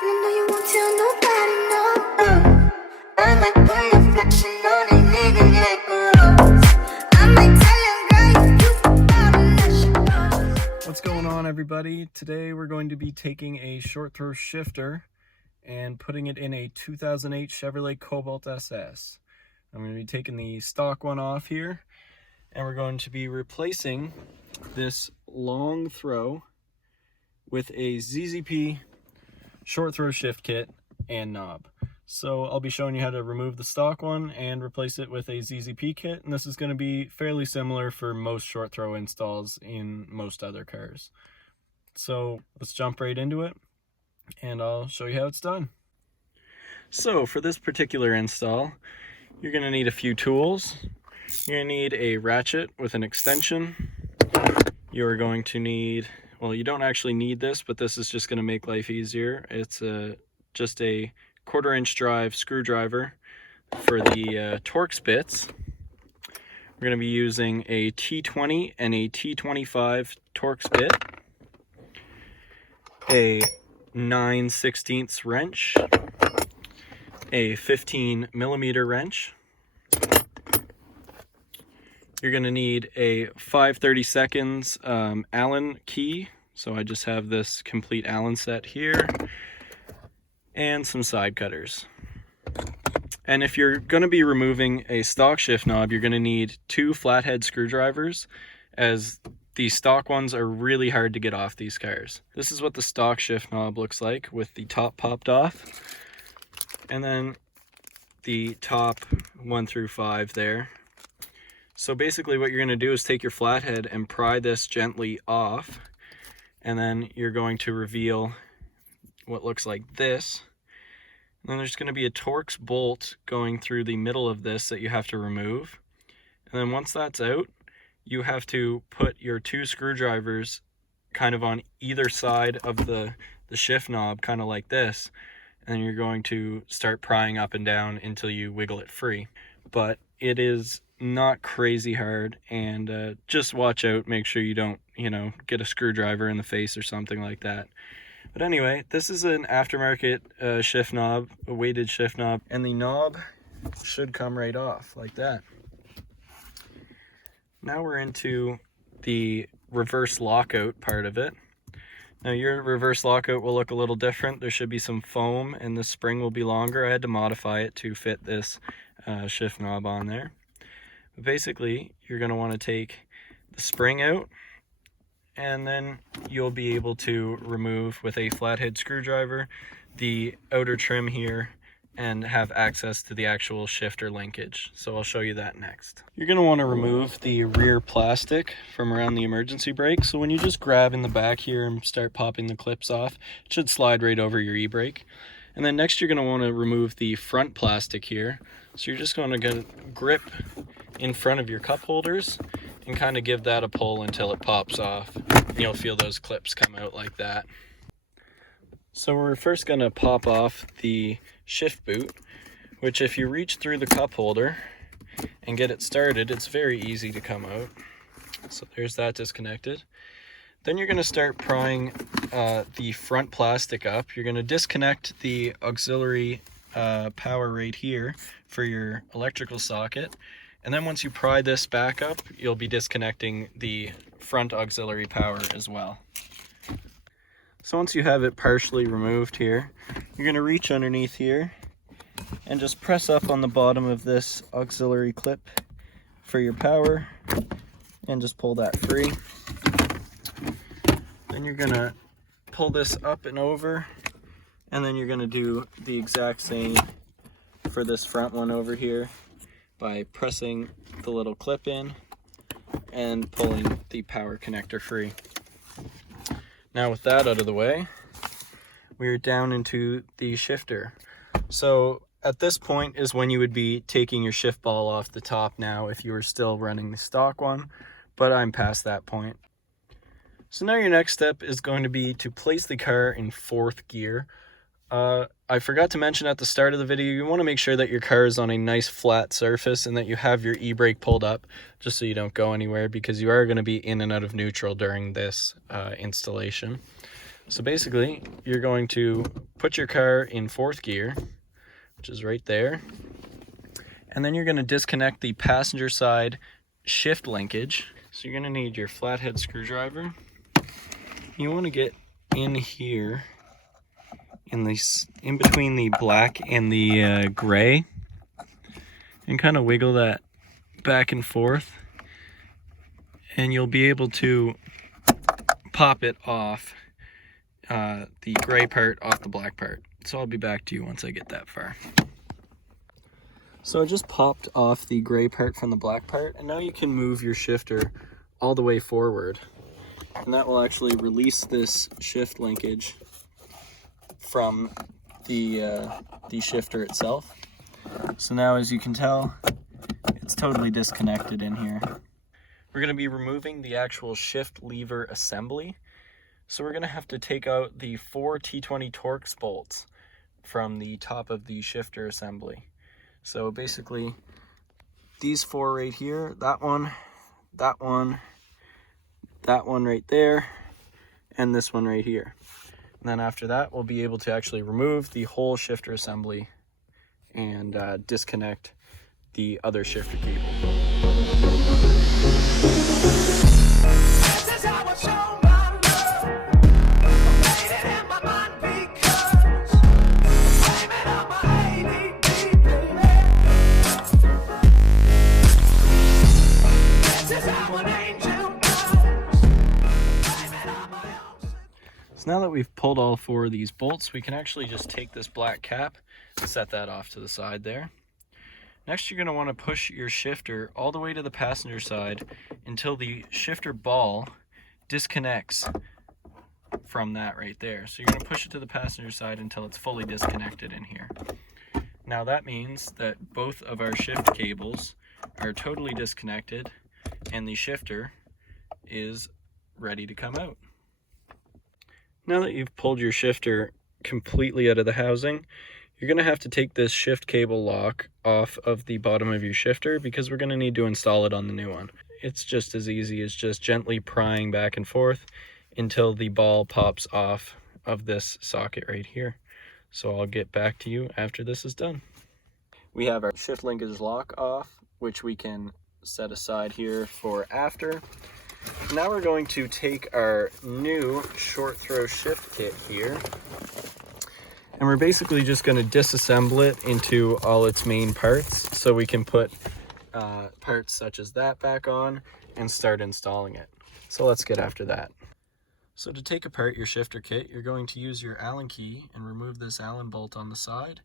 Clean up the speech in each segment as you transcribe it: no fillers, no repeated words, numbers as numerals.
What's going on, everybody? Today we're going to be taking a short throw shifter and putting it in a 2008 Chevrolet Cobalt SS. I'm going to be taking the stock one off here, and we're going to be replacing this long throw with a ZZP short throw shift kit and knob. So I'll be showing you how to remove the stock one and replace it with a ZZP kit, and this is going to be fairly similar for most short throw installs in most other cars. So let's jump right into it and I'll show you how it's done. So for this particular install, you're going to need a few tools. You're going to need a ratchet with an extension. You're going to need, well, you don't actually need this, but this is just going to make life easier. It's just a 1/4 inch drive screwdriver for the Torx bits. We're going to be using a T20 and a T25 Torx bit, a 9/16 wrench, a 15mm wrench. You're going to need a 5/32 Allen key, so I just have this complete Allen set here, and some side cutters. And if you're going to be removing a stock shift knob, you're going to need 2 flathead screwdrivers, as the stock ones are really hard to get off these cars. This is what the stock shift knob looks like with the top popped off, and then the top 1 through 5 there. So basically what you're going to do is take your flathead and pry this gently off, and then you're going to reveal what looks like this. And then there's going to be a Torx bolt going through the middle of this that you have to remove. And then once that's out, you have to put your 2 screwdrivers kind of on either side of the shift knob, kind of like this. And then you're going to start prying up and down until you wiggle it free. But it is not crazy hard, and just watch out, make sure you don't, get a screwdriver in the face or something like that. But anyway, this is an aftermarket shift knob, a weighted shift knob, and the knob should come right off like that. Now we're into the reverse lockout part of it. Now your reverse lockout will look a little different. There should be some foam and the spring will be longer. I had to modify it to fit this shift knob on there. But basically, you're going to want to take the spring out, and then you'll be able to remove with a flathead screwdriver the outer trim here and have access to the actual shifter linkage. So I'll show you that next. You're going to want to remove the rear plastic from around the emergency brake. So when you just grab in the back here and start popping the clips off, it should slide right over your e-brake. And then next you're going to want to remove the front plastic here. So you're just going to get a grip in front of your cup holders and kind of give that a pull until it pops off. And you'll feel those clips come out like that. So we're first going to pop off the shift boot, which if you reach through the cup holder and get it started, it's very easy to come out. So there's that disconnected. Then you're going to start prying the front plastic up. You're going to disconnect the auxiliary power right here for your electrical socket. And then once you pry this back up, you'll be disconnecting the front auxiliary power as well. So once you have it partially removed here, you're going to reach underneath here and just press up on the bottom of this auxiliary clip for your power and just pull that free. Then you're going to pull this up and over, and then you're going to do the exact same for this front one over here by pressing the little clip in and pulling the power connector free. Now with that out of the way, we're down into the shifter. So at this point is when you would be taking your shift ball off the top now if you were still running the stock one, but I'm past that point. So now your next step is going to be to place the car in 4th gear. I forgot to mention at the start of the video, you want to make sure that your car is on a nice flat surface and that you have your e-brake pulled up just so you don't go anywhere, because you are going to be in and out of neutral during this installation. So basically, you're going to put your car in 4th gear, which is right there. And then you're going to disconnect the passenger side shift linkage. So you're going to need your flathead screwdriver. You want to get in here, in between the black and the gray, and kind of wiggle that back and forth, and you'll be able to pop it off, the gray part off the black part. So I'll be back to you once I get that far. So I just popped off the gray part from the black part, and now you can move your shifter all the way forward, and that will actually release this shift linkage from the shifter itself. So now, as you can tell, it's totally disconnected in here. We're going to be removing the actual shift lever assembly. So we're going to have to take out the 4 T20 Torx bolts from the top of the shifter assembly. So basically, these 4 right here, that one right there, and this one right here. And then after that, we'll be able to actually remove the whole shifter assembly and disconnect the other shifter cable. So now that we've pulled all 4 of these bolts, we can actually just take this black cap and set that off to the side there. Next, you're going to want to push your shifter all the way to the passenger side until the shifter ball disconnects from that right there. So you're going to push it to the passenger side until it's fully disconnected in here. Now that means that both of our shift cables are totally disconnected and the shifter is ready to come out. Now that you've pulled your shifter completely out of the housing, you're going to have to take this shift cable lock off of the bottom of your shifter because we're going to need to install it on the new one. It's just as easy as just gently prying back and forth until the ball pops off of this socket right here. So I'll get back to you after this is done. We have our shift linkage lock off, which we can set aside here for after. Now we're going to take our new short throw shift kit here, and we're basically just going to disassemble it into all its main parts so we can put parts such as that back on and start installing it. So let's get after that. So to take apart your shifter kit, you're going to use your Allen key and remove this Allen bolt on the side.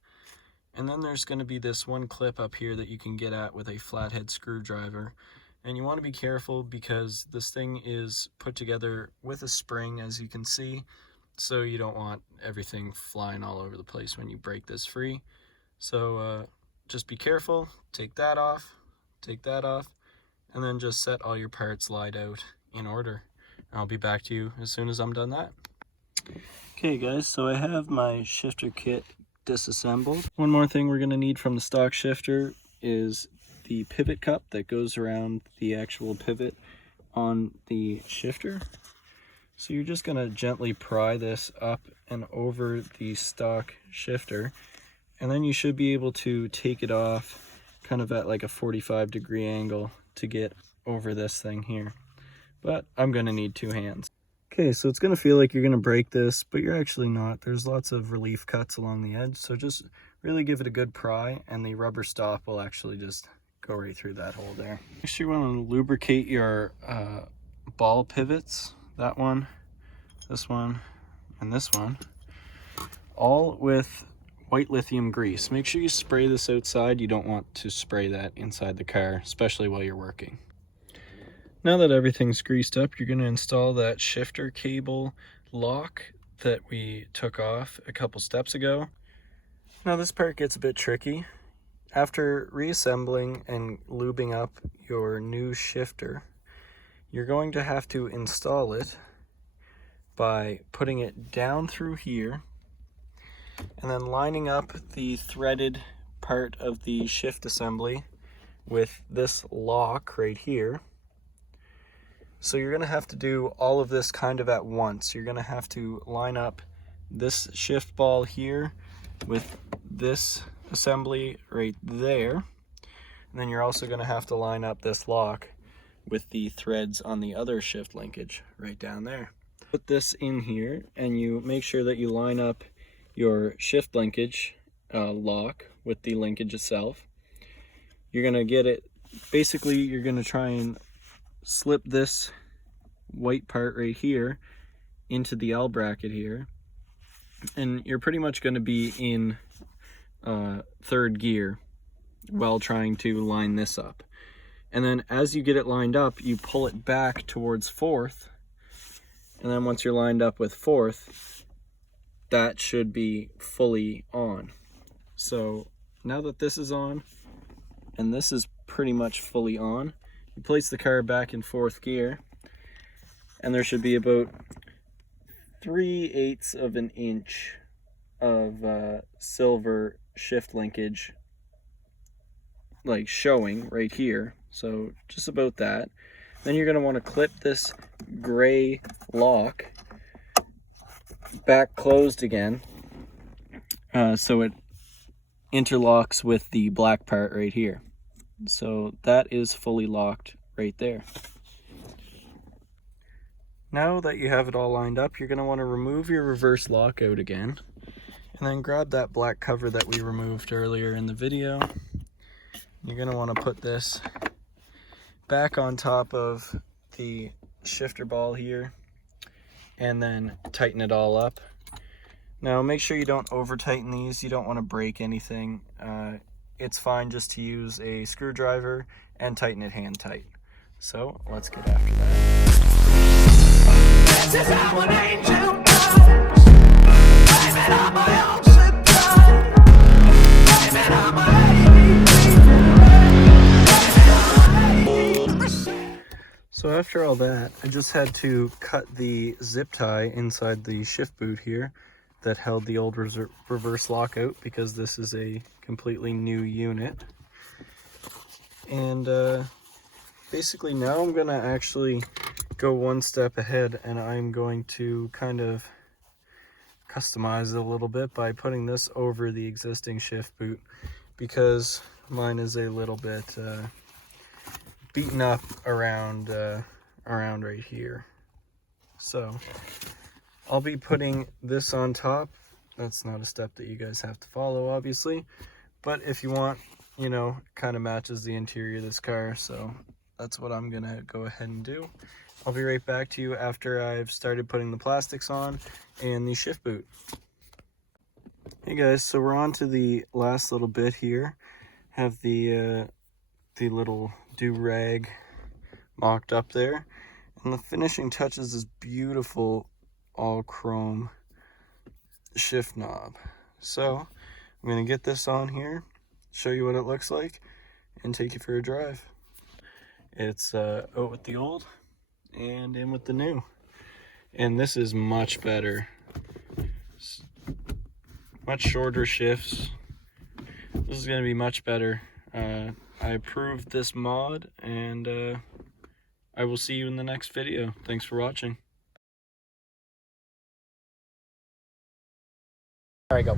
And then there's going to be this one clip up here that you can get at with a flathead screwdriver. And you want to be careful because this thing is put together with a spring, as you can see, so you don't want everything flying all over the place when you break this free. So just be careful, take that off, and then just set all your parts laid out in order. I'll be back to you as soon as I'm done that. Okay guys, so I have my shifter kit disassembled. One more thing we're going to need from the stock shifter is the pivot cup that goes around the actual pivot on the shifter. So you're just going to gently pry this up and over the stock shifter, and then you should be able to take it off kind of at like a 45-degree angle to get over this thing here. But I'm going to need 2 hands. Okay, so it's going to feel like you're going to break this, but you're actually not. There's lots of relief cuts along the edge, so just really give it a good pry, and the rubber stop will actually just go right through that hole there. Next, you want to lubricate your ball pivots, that one, this one, and this one, all with white lithium grease. Make sure you spray this outside. You don't want to spray that inside the car, especially while you're working. Now that everything's greased up, you're going to install that shifter cable lock that we took off a couple steps ago. Now this part gets a bit tricky. After reassembling and lubing up your new shifter, you're going to have to install it by putting it down through here and then lining up the threaded part of the shift assembly with this lock right here. So you're going to have to do all of this kind of at once. You're going to have to line up this shift ball here with this assembly right there. And then you're also going to have to line up this lock with the threads on the other shift linkage right down there. Put this in here and you make sure that you line up your shift linkage lock with the linkage itself. You're going to get it, basically you're going to try and slip this white part right here into the L bracket here, and you're pretty much going to be in third gear while trying to line this up. And then as you get it lined up, you pull it back towards fourth, and then once you're lined up with fourth, that should be fully on. So now that this is on and this is pretty much fully on, you place the car back in fourth gear, and there should be about 3/8 of an inch of silver shift linkage like showing right here, so just about that. Then you're going to want to clip this gray lock back closed again, so it interlocks with the black part right here. So that is fully locked right there. Now that you have it all lined up, you're going to want to remove your reverse lockout again, and then grab that black cover that we removed earlier in the video. You're going to want to put this back on top of the shifter ball here and then tighten it all up. Now make sure you don't over tighten these. You don't want to break anything. It's fine just to use a screwdriver and tighten it hand tight. So let's get after that. This is how an angel does. I'm on my own supply. I'm on my So after all that, I just had to cut the zip tie inside the shift boot here that held the old reverse lockout, because this is a completely new unit. And basically now I'm gonna actually go one step ahead, and I'm going to kind of customize it a little bit by putting this over the existing shift boot, because mine is a little bit beaten up around right here. So I'll be putting this on top. That's not a step that you guys have to follow, obviously, but if you want, you know, kind of matches the interior of this car, so that's what I'm gonna go ahead and do. I'll be right back to you after I've started putting the plastics on and the shift boot. Hey guys, so we're on to the last little bit here. Have the little do-rag mocked up there, and the finishing touches this beautiful all chrome shift knob. So I'm going to get this on here, show you what it looks like, and take you for a drive. It's out with the old and in with the new, and this is much better, much shorter shifts. This is going to be much better. I approved this mod, and I will see you in the next video. Thanks for watching. All right, go.